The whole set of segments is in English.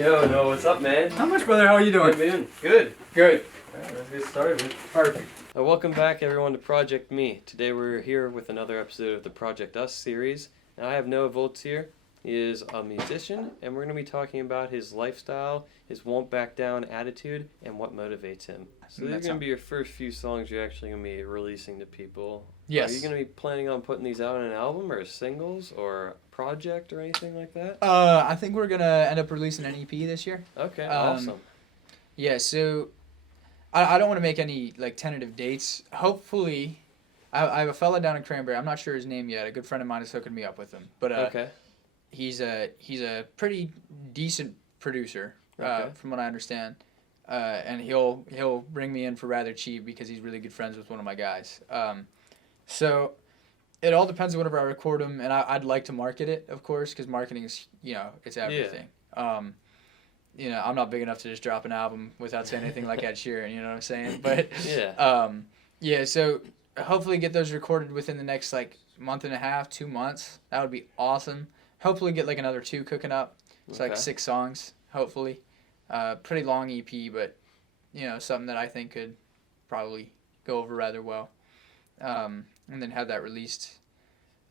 Yo, Noah, what's up, man? How much, brother? How are you doing? Good, man. Good. Good. Alright, let's get started, man. Perfect. Welcome back, everyone, to Project Me. Today we're here with another episode of the Project Us series. And I have Noah Voltz here. He is a musician, and we're going to be talking about his lifestyle, his won't back down attitude, and what motivates him. So these are going to be your first few songs you're actually going to be releasing to people. Yes. Are you going to be planning on putting these out on an album or singles or a project or anything like that? I think we're gonna end up releasing an EP this year. Okay, awesome. Yeah. So, I don't want to make any like tentative dates. Hopefully, I have a fella down in Cranberry. I'm not sure his name yet. A good friend of mine is hooking me up with him. But Okay. He's a pretty decent producer, Okay. from what I understand, and he'll bring me in for rather cheap because he's really good friends with one of my guys. So it all depends on whenever I record him, and I'd like to market it, of course, because marketing is it's everything. I'm not big enough to just drop an album without saying anything like Ed Sheeran. You know what I'm saying? But Yeah. So hopefully get those recorded within the next like month and a half, 2 months. That would be awesome. Hopefully get like another 2 cooking up. It's like 6 songs, hopefully. Pretty long EP, but something that I think could probably go over rather well. And then have that released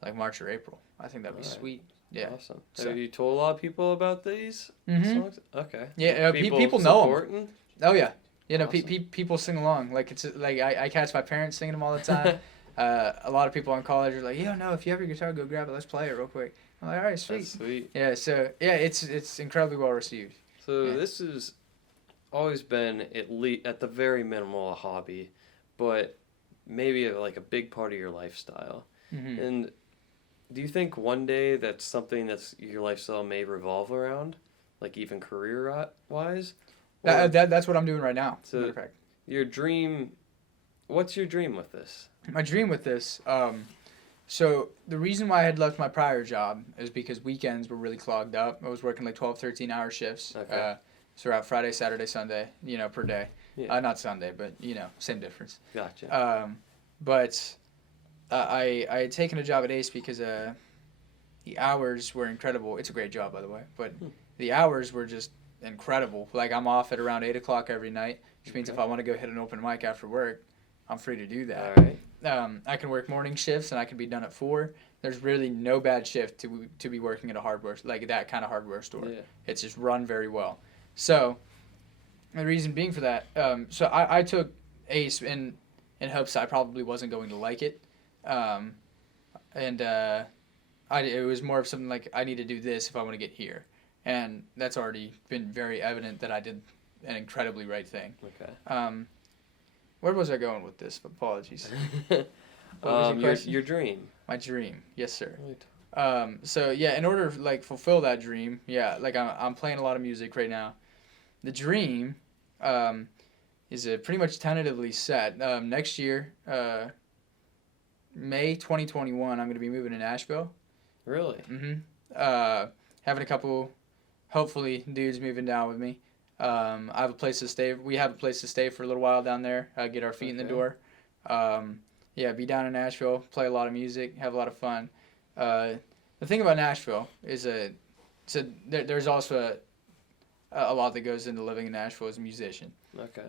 like March or April. I think that'd be sweet. Yeah. Awesome. So, Have you told a lot of people about these songs? Okay. Yeah, people know them. supporting? Oh yeah. Awesome. People sing along. Like it's like I catch my parents singing them all the time. A lot of people in college are like, no, if you have your guitar, go grab it. Let's play it real quick. I'm like, all right, sweet. That's sweet. Yeah. So yeah, it's incredibly well received. So this has always been at the very minimal a hobby, but maybe like a big part of your lifestyle. Mm-hmm. And do you think one day that's something that's your lifestyle may revolve around, like even career-wise? That's what I'm doing right now. So matter of fact. Your dream, what's your dream with this? My dream with this, so the reason why I had left my prior job is because weekends were really clogged up. I was working like 12, 13-hour shifts. Okay. So around Friday, Saturday, Sunday, per day. Yeah. Not Sunday, but, same difference. Gotcha. But I had taken a job at Ace because the hours were incredible. It's a great job, by the way. But the hours were just incredible. Like, I'm off at around 8 o'clock every night, which means if I want to go hit an open mic after work, I'm free to do that. All right. I can work morning shifts, and I can be done at 4. There's really no bad shift to be working at a hardware, like that kind of hardware store. Yeah. It's just run very well. So the reason being for that, so I took Ace in hopes I probably wasn't going to like it. It was more of something like I need to do this if I want to get here. And that's already been very evident that I did an incredibly right thing. Okay. Where was I going with this? Apologies. What was your question? Your dream. My dream. Yes, sir. Right. So yeah, in order to like fulfill that dream, like I'm playing a lot of music right now. The dream is pretty much tentatively set. Next year, May 2021, I'm going to be moving to Nashville. Really? Mm-hmm. Having a couple, hopefully, dudes moving down with me. I have a place to stay. We have a place to stay for a little while down there. Get our feet in the door. Be down in Nashville, play a lot of music, have a lot of fun. The thing about Nashville is there's also a lot that goes into living in Nashville as a musician. Okay.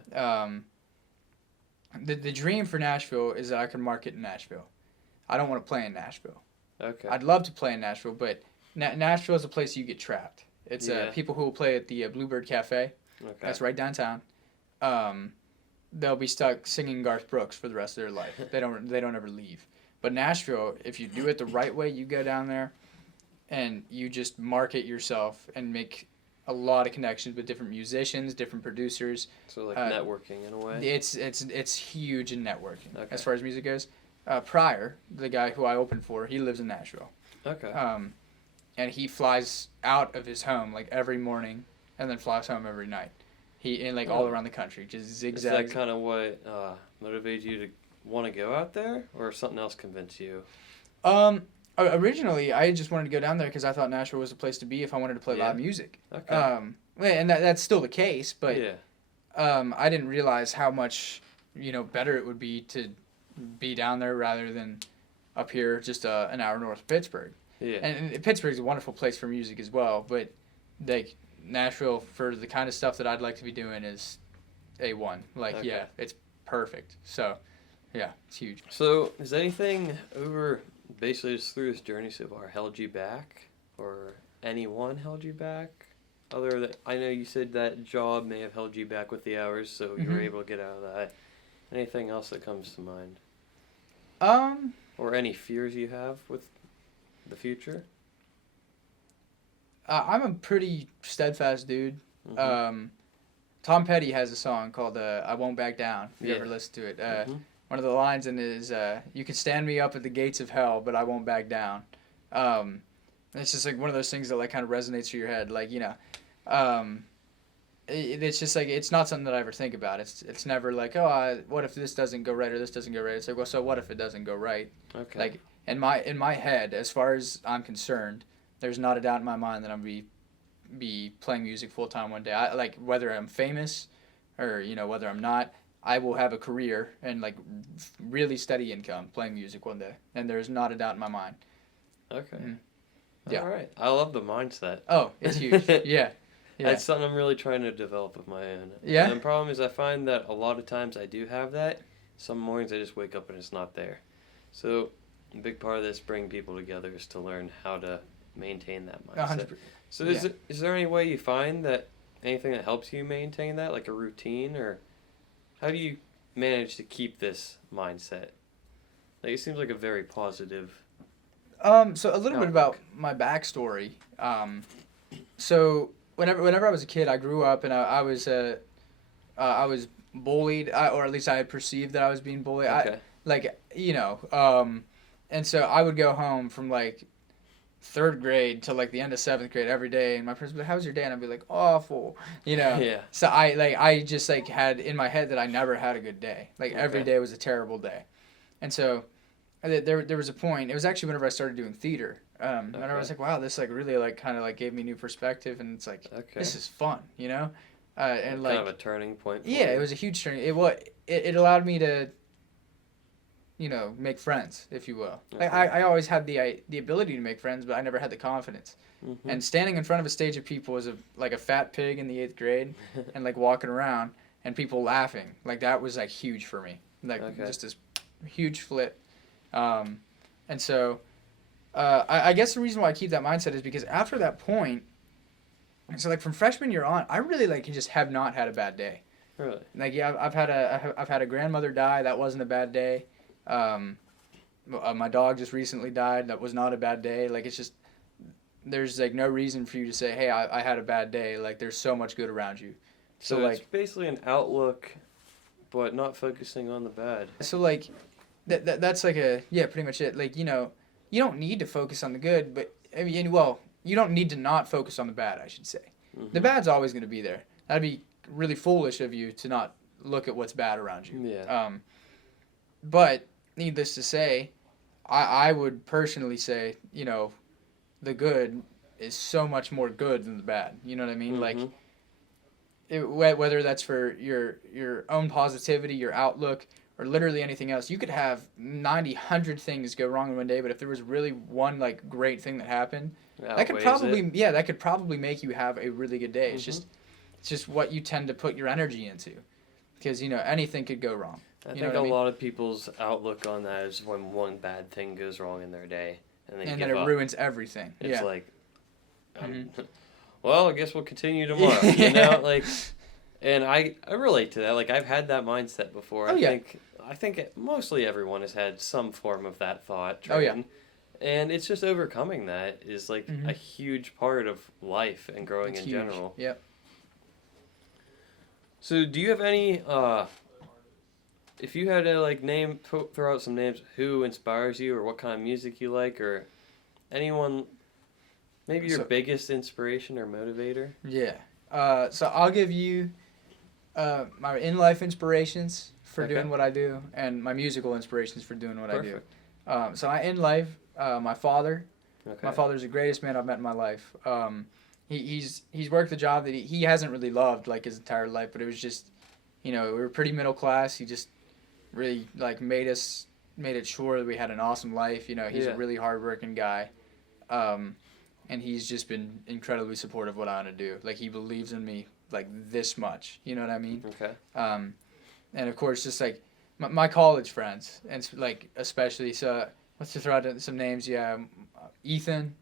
The dream for Nashville is that I can market in Nashville. I don't want to play in Nashville. Okay. I'd love to play in Nashville, but Nashville is a place you get trapped. It's people who will play at the Bluebird Cafe. Okay. That's right downtown. They'll be stuck singing Garth Brooks for the rest of their life. They don't ever leave. But Nashville, if you do it the right way, you go down there and you just market yourself and make a lot of connections with different musicians, different producers. So like networking in a way. It's huge in networking as Okay. far as music goes. Prior, the guy who I opened for, he lives in Nashville. Okay. And he flies out of his home like every morning, and then flies home every night. All around the country, just zigzag. Is that kind of what motivated you to want to go out there, or something else convinced you? Originally, I just wanted to go down there because I thought Nashville was a place to be if I wanted to play live music. Okay. And that's still the case, but Yeah. I didn't realize how much better it would be to be down there rather than up here, just an hour north of Pittsburgh. Yeah. And Pittsburgh's a wonderful place for music as well, but like Nashville for the kind of stuff that I'd like to be doing is A1. Like, Okay. yeah, it's perfect. So, yeah, it's huge. So, has anything over basically just through this journey so far held you back, or anyone held you back? Other than, I know you said that job may have held you back with the hours, so you were able to get out of that. Anything else that comes to mind, or any fears you have with the future? I'm a pretty steadfast dude. Tom Petty has a song called "I Won't Back Down." If you ever listen to it, one of the lines in it is, "You can stand me up at the gates of hell, but I won't back down." It's just like one of those things that like kind of resonates through your head, like it's just like it's not something that I ever think about. It's never like, oh, what if this doesn't go right or this doesn't go right? It's like, well, so what if it doesn't go right? Okay. Like in my head, as far as I'm concerned, there's not a doubt in my mind that I'm be playing music full time one day. I like whether I'm famous or whether I'm not. I will have a career and like really steady income playing music one day, and there's not a doubt in my mind. Okay. Yeah. All right. I love the mindset. Oh, it's huge. Yeah. That's something I'm really trying to develop of my own. Yeah. And the problem is I find that a lot of times I do have that. Some mornings I just wake up and it's not there. So a big part of this bringing people together is to learn how to maintain that mindset. 100%. So is there any way you find that anything that helps you maintain that, like a routine, or how do you manage to keep this mindset? Like, it seems like a very positive. So a little bit about my backstory. So whenever I was a kid, I grew up and I was bullied, or at least I had perceived that I was being bullied. Okay. And so I would go home from like third grade to like the end of seventh grade every day, and my parents would be like, "How's your day?" And I'd be like, "Awful," Yeah. So I just like had in my head that I never had a good day. Like every day was a terrible day, and so there was a point. It was actually whenever I started doing theater. And I was like, wow, this like really like kind of like gave me new perspective, and it's like this is fun, and kind like of a turning point. It was a huge turning. It allowed me to, make friends, if you will. Okay. Like I always had the ability to make friends, but I never had the confidence. And standing in front of a stage of people was like a fat pig in the 8th grade, and like walking around and people laughing, like that was like huge for me, like just this huge flip. And so. I guess the reason why I keep that mindset is because after that point, so like from freshman year on, I really like just have not had a bad day. Really? Like I've had a grandmother die. That wasn't a bad day. My dog just recently died. That was not a bad day. Like it's just there's like no reason for you to say, hey, I had a bad day. Like there's so much good around you. So like it's basically an outlook, but not focusing on the bad. So like that's like pretty much it. Like you don't need to focus on the good, but I mean, you don't need to not focus on the bad, I should say. The bad's always going to be there. That'd be really foolish of you to not look at what's bad around you. Yeah. But needless to say, I would personally say, the good is so much more good than the bad. You know what I mean? Like, whether that's for your own positivity, your outlook, or literally anything else. You could have 100 things go wrong in one day, but if there was really one like great thing that happened, that could probably make you have a really good day. It's just what you tend to put your energy into, because anything could go wrong. I think a lot of people's outlook on that is when one bad thing goes wrong in their day, and then it ruins everything. It's like, well, I guess we'll continue tomorrow. And I relate to that. Like I've had that mindset before. I think mostly everyone has had some form of that thought train. And it's just overcoming that is like a huge part of life and growing in general. Yep. So do you have any, if you had to like throw out some names, who inspires you or what kind of music you like, or anyone, maybe your biggest inspiration or motivator? Yeah. So I'll give you my in-life inspirations for doing what I do, and my musical inspirations for doing what I do. So in life, my father. My father's the greatest man I've met in my life. He's worked a job that he hasn't really loved like his entire life, but it was just, we were pretty middle class. He just really like made it sure that we had an awesome life. He's a really hardworking guy. and he's just been incredibly supportive of what I want to do. Like, he believes in me like this much. You know what I mean? Okay. And of course, just like my college friends, and like especially, so let's just throw out some names. Yeah, Ethan,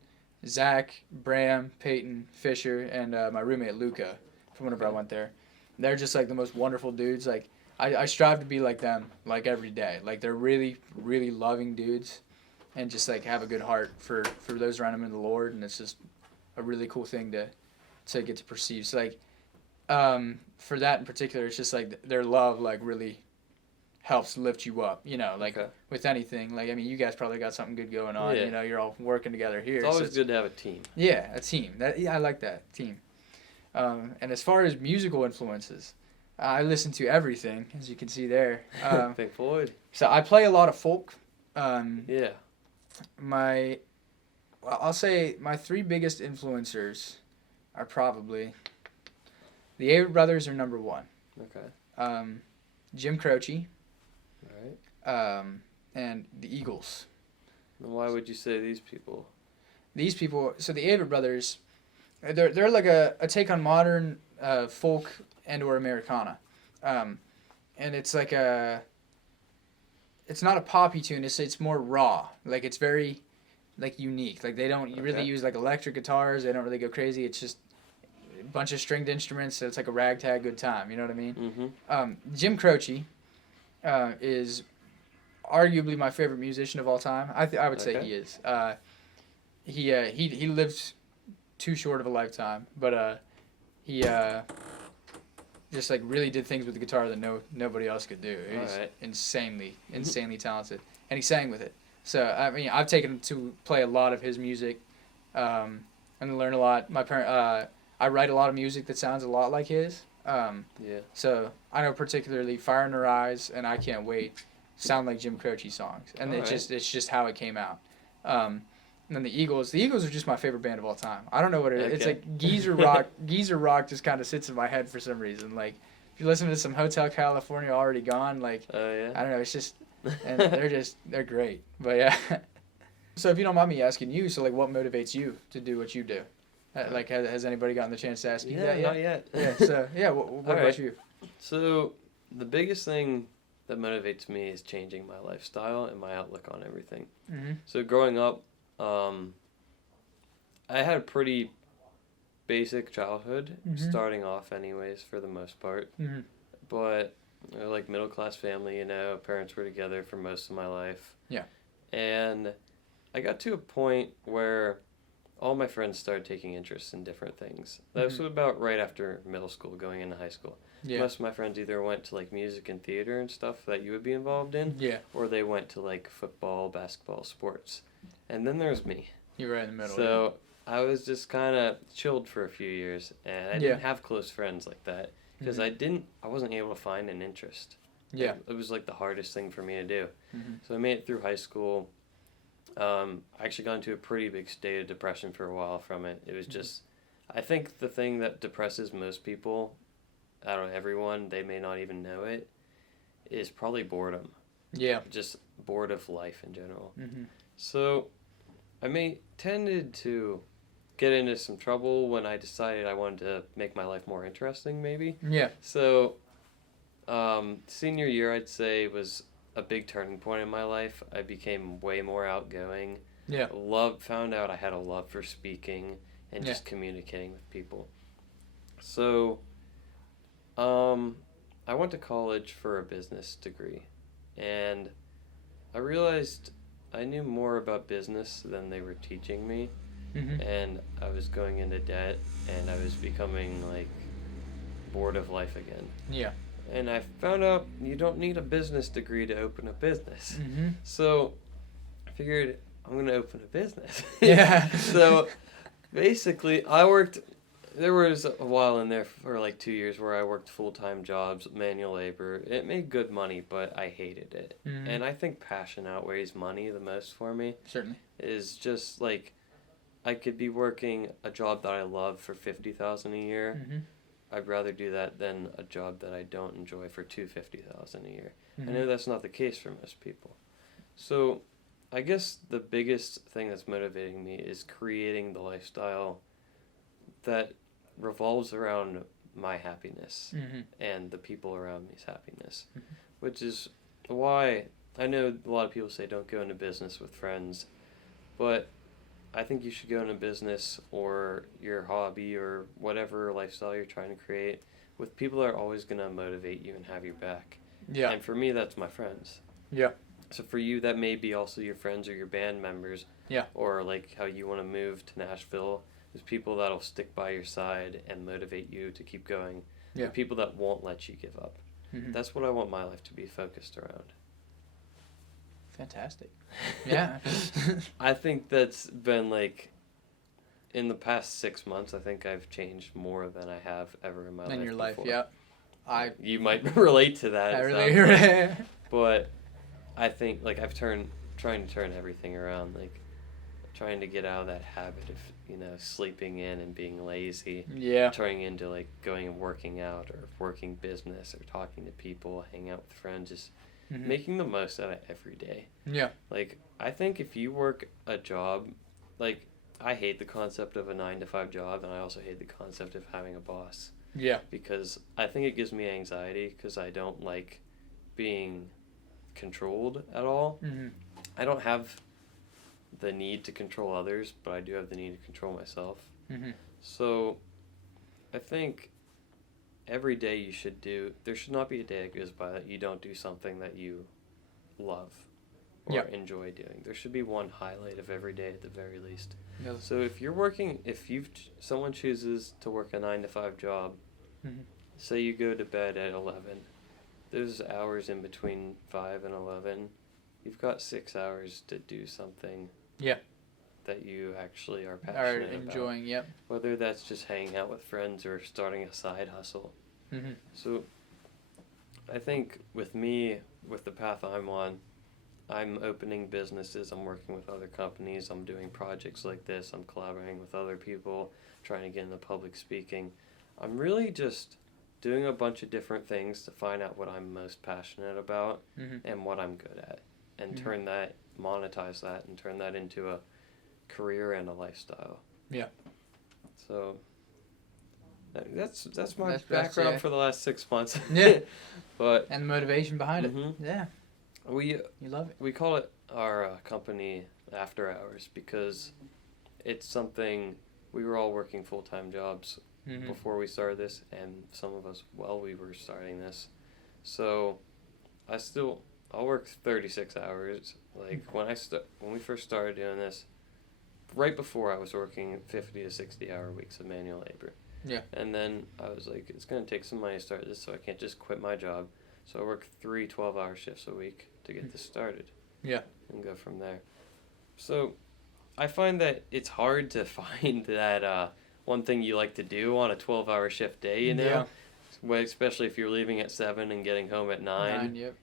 Zach, Bram, Peyton, Fisher, and my roommate Luca from whenever I went there. They're just like the most wonderful dudes. Like, I strive to be like them like every day. Like, they're really, really loving dudes, and just like have a good heart for those around them in the Lord, and it's just a really cool thing to get to perceive. So like, for that in particular, it's just like their love like really helps lift you up. You know, like with anything. Like, I mean, you guys probably got something good going on. Yeah. You know, you're all working together here. It's always good to have a team. Yeah, a team. I like that team. And as far as musical influences, I listen to everything, as you can see there. Pink Floyd. So I play a lot of folk. Yeah. I'll say my 3 biggest influencers are probably the Avett Brothers are number 1. Okay. Jim Croce. All right. And the Eagles. And why would you say these people? These people, so the Avett Brothers, they're like a take on modern folk and or Americana. And it's like it's not a poppy tune, it's more raw. Like, it's very like unique. Like, they don't really use like electric guitars, they don't really go crazy. It's just a bunch of stringed instruments, so it's like a ragtag good time, you know what I mean? Mm-hmm. Jim Croce is arguably my favorite musician of all time. I would say he is. He lived too short of a lifetime, but he just like really did things with the guitar that nobody else could do. He's insanely talented, and he sang with it. So I mean, I've taken him to play a lot of his music, and learn a lot. I write a lot of music that sounds a lot like his. So I know particularly "Fire in Her Eyes" and "I Can't Wait" sound like Jim Croce songs, and it's just how it came out. And then the Eagles are just my favorite band of all time. I don't know what it is. It's like geezer rock. Geezer rock just kind of sits in my head for some reason. Like, if you listen to some Hotel California Already Gone, like, I don't know, it's just, and they're great. But yeah. So if you don't mind me asking you, so like, what motivates you to do what you do? Like, has anybody gotten the chance to ask you that yet? Not yet. Yeah. So yeah, what about you? So the biggest thing that motivates me is changing my lifestyle and my outlook on everything. Mm-hmm. So growing up, I had a pretty basic childhood, starting off anyways, for the most part. Mm-hmm. But, like, middle-class family, you know, parents were together for most of my life. Yeah. And I got to a point where all my friends started taking interest in different things. That was about right after middle school, going into high school. Yeah. Most of my friends either went to, like, music and theater and stuff that you would be involved in. Yeah. Or they went to, like, football, basketball, sports. And then there's me. You're right in the middle. So I was just kind of chilled for a few years, and I didn't have close friends like that because I wasn't able to find an interest. Yeah. It was like the hardest thing for me to do. Mm-hmm. So I made it through high school. I actually got into a pretty big state of depression for a while from it. It was just, I think the thing that depresses most people, out of everyone, they may not even know it, is probably boredom. Yeah. Just bored of life in general. Mm-hmm. So I tended to get into some trouble when I decided I wanted to make my life more interesting, maybe. Yeah. So senior year, I'd say, was a big turning point in my life. I became way more outgoing. Yeah. Found out I had a love for speaking and just communicating with people. So I went to college for a business degree, and I realized I knew more about business than they were teaching me, and I was going into debt, and I was becoming, like, bored of life again. Yeah. And I found out you don't need a business degree to open a business. Mm-hmm. So I figured I'm going to open a business. Yeah. So basically, there was a while in there for like 2 years where I worked full-time jobs, manual labor. It made good money, but I hated it. Mm-hmm. And I think passion outweighs money the most for me. Certainly. Is just like, I could be working a job that I love for $50,000 a year. Mm-hmm. I'd rather do that than a job that I don't enjoy for $250,000 a year. Mm-hmm. I know that's not the case for most people. So I guess the biggest thing that's motivating me is creating the lifestyle that revolves around my happiness Mm-hmm. and the people around me's happiness, Mm-hmm. which is why I know a lot of people say don't go into business with friends, but I think you should go into business or your hobby or whatever lifestyle you're trying to create with people that are always going to motivate you and have your back. Yeah. And for me, that's my friends. Yeah. So for you, that may be also your friends or your band members. Yeah. Or like how you want to move to Nashville. There's people that'll stick by your side and motivate you to keep going. Yeah. And people that won't let you give up. Mm-hmm. That's what I want my life to be focused around. Fantastic. Yeah. I think that's been like, in the past 6 months, I think I've changed more than I have ever in my life. In your life, before. yeah. You might relate to that. I it really. sounds like. But I think like trying to turn everything around, like trying to get out of that habit of, sleeping in and being lazy. Yeah. Turning into like going and working out or working business or talking to people, hanging out with friends, just Mm-hmm. making the most out of every day. Yeah. Like, I think if you work a job, like, I hate the concept of a 9-to-5 job, and I also hate the concept of having a boss. Yeah. Because I think it gives me anxiety because I don't like being controlled at all. Mm-hmm. I don't have the need to control others, but I do have the need to control myself. Mm-hmm. So, I think every day there should not be a day that goes by that you don't do something that you love or enjoy doing. There should be one highlight of every day at the very least. Yeah. So if someone chooses to work a 9-to-5 job, Mm-hmm. say you go to bed at 11, those hours in between 5 and 11, you've got 6 hours to do something that you actually are passionate about. Enjoying, yep. Whether that's just hanging out with friends or starting a side hustle. Mm-hmm. So I think with me, with the path I'm on, I'm opening businesses, I'm working with other companies, I'm doing projects like this, I'm collaborating with other people, trying to get into public speaking. I'm really just doing a bunch of different things to find out what I'm most passionate about and what I'm good at, and monetize that and turn that into a career and a lifestyle. Yeah. So that's my That's background for the last 6 months. Yeah. But And the motivation behind it. Yeah. you love it. we call it our company After Hours because it's something we were all working full-time jobs before we started this, and some of us while we were starting this. So I'll work 36 hours. Like when we first started doing this, right before I was working 50 to 60 hour weeks of manual labor. Yeah. And then I was like, it's going to take some money to start this, so I can't just quit my job. So I work 3 12-hour shifts a week to get this started. Yeah. And go from there. So I find that it's hard to find that one thing you like to do on a 12-hour shift day, Yeah. Well, especially if you're leaving at 7 and getting home at 9, Yep.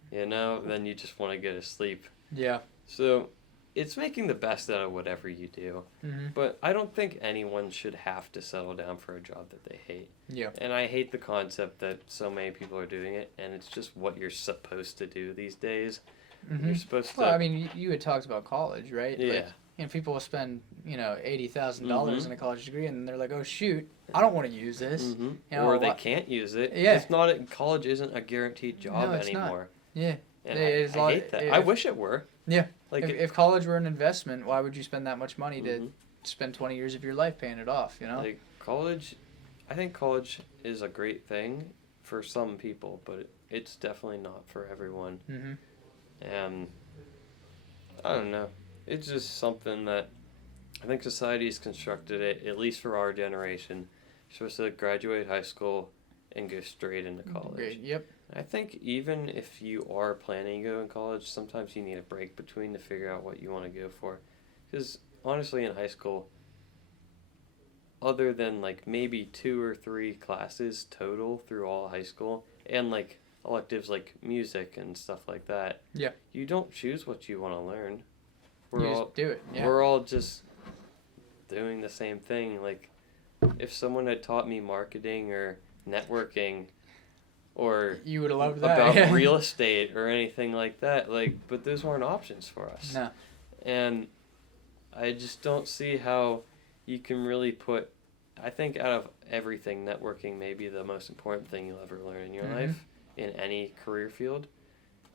then you just want to go to sleep. Yeah. So it's making the best out of whatever you do. Mm-hmm. But I don't think anyone should have to settle down for a job that they hate. Yeah. And I hate the concept that so many people are doing it, and it's just what you're supposed to do these days. Mm-hmm. You're supposed to... Well, I mean, you had talked about college, right? Yeah. Like, people will spend, $80,000 in a college degree, and they're like, oh, shoot, I don't want to use this. Mm-hmm. Or they can't use it. Yeah. It's not... College isn't a guaranteed job No, it's anymore. Not. Yeah. And I hate that. I wish it were. Yeah. Like if college were an investment, why would you spend that much money to spend 20 years of your life paying it off, Like college, I think college is a great thing for some people, but it's definitely not for everyone. Mm-hmm. And I don't know. It's just something that I think society's constructed it, at least for our generation. You're supposed to graduate high school and go straight into college. Great. Yep. I think even if you are planning to go in college, sometimes you need a break between to figure out what you want to go for. Because honestly, in high school, other than like maybe 2 or 3 classes total through all high school, and like electives like music and stuff like that, you don't choose what you want to learn. You just do it. Yeah. We're all just doing the same thing. Like, if someone had taught me marketing or networking, or you would have loved that about real estate or anything like that, but those weren't options for us. No. And I just don't see how you can really put. I think out of everything, networking may be the most important thing you'll ever learn in your life in any career field.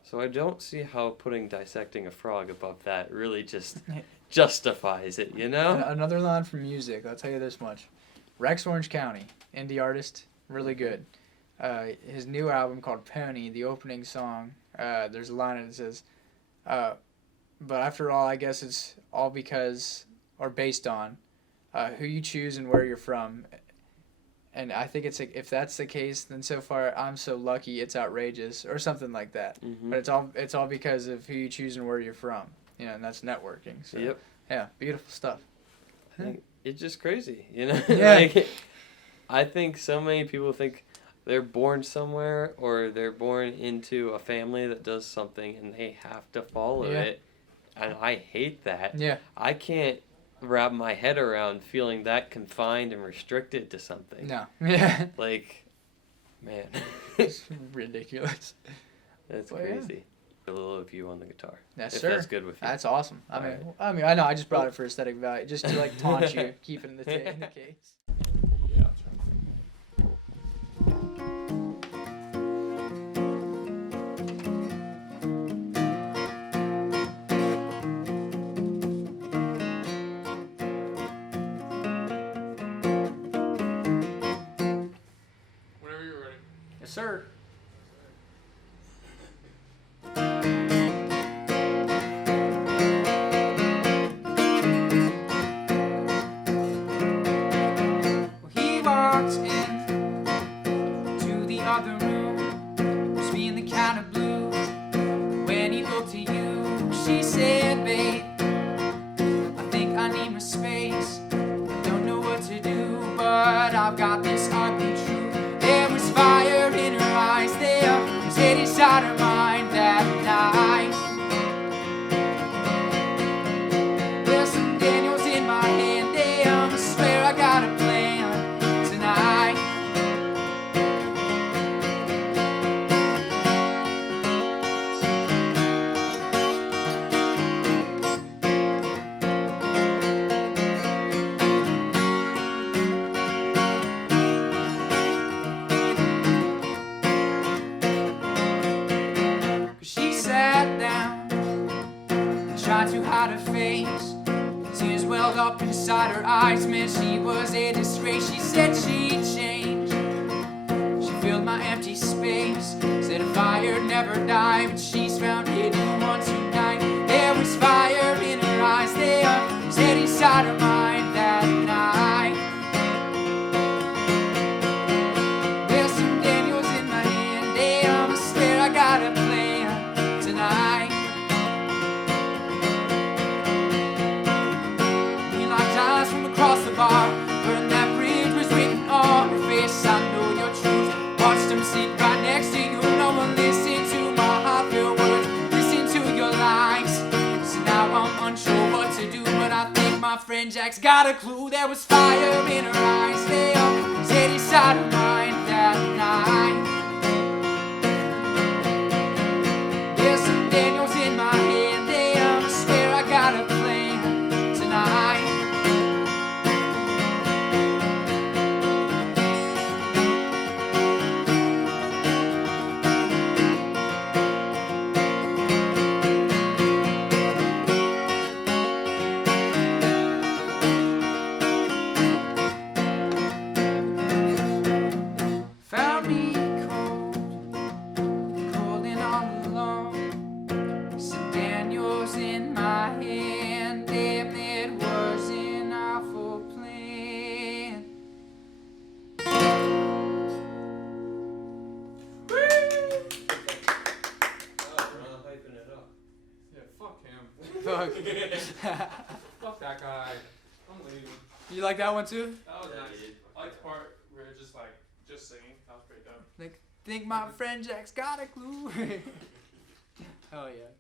So I don't see how putting dissecting a frog above that really just justifies it, you know? Another line from music, I'll tell you this much. Rex Orange County, indie artist, really good. His new album called Pony, the opening song, there's a line that says, but after all, I guess it's all because, or based on, who you choose and where you're from. And I think it's like, if that's the case, then so far I'm so lucky it's outrageous, or something like that. Mm-hmm. But it's all because of who you choose and where you're from. You know, and that's networking. So, Yep. yeah, beautiful stuff. It's just crazy, you know? Yeah. Like, I think so many people think they're born somewhere or they're born into a family that does something and they have to follow it. And I hate that. Yeah. I can't wrap my head around feeling that confined and restricted to something. No. Yeah. Like, man. It's ridiculous. That's Well, crazy. A little of you on the guitar. Yes, if sir. that's good with you. That's awesome. I All mean, I know. I just brought it for aesthetic value, just to like taunt you, keep it in the case. Yeah. Whenever you're ready. Yes, sir. Well, he walked in to the other room, was feeling kind of blue. When he looked at you, she said, babe, I think I need my space. I don't know what to do, but I've got this ugly truth. There was fire in her eyes, there was hate inside her mind that night. There's some Daniels in my hand, damn, I swear I got a plan tonight. She sat down and tried to hide her face. Tears welled up inside her eyes, man, she was a disgrace. She said she'd change, she filled my empty space. Said a fire never die, but she's found a new one tonight. There was fire in her eyes, there was hate inside her mind that night. There's some Daniels in my hand, damn, I swear I got a plan tonight. We locked eyes from across the bar, but that bridge was written on her face. I know your truth, watched them sit right next to you. No one listened to my heartfelt words, listen to your lies. So now I'm unsure what to do, but I think my friend Jack's got a clue. There was fire in her eyes, there was hate inside her mind that night. There's some Daniels in my hand, damn, I swear I got a plan tonight. Found me cold and all alone. Some Daniels in my hand, damn, it was an awful plan. Yeah, fuck him. Fuck. Fuck that guy. I'm leaving. You like that one too? That was Yeah, nice. dude. I like the part where it's just like, just singing. That was pretty dope. Think my friend Jack's got a clue. Hell yeah.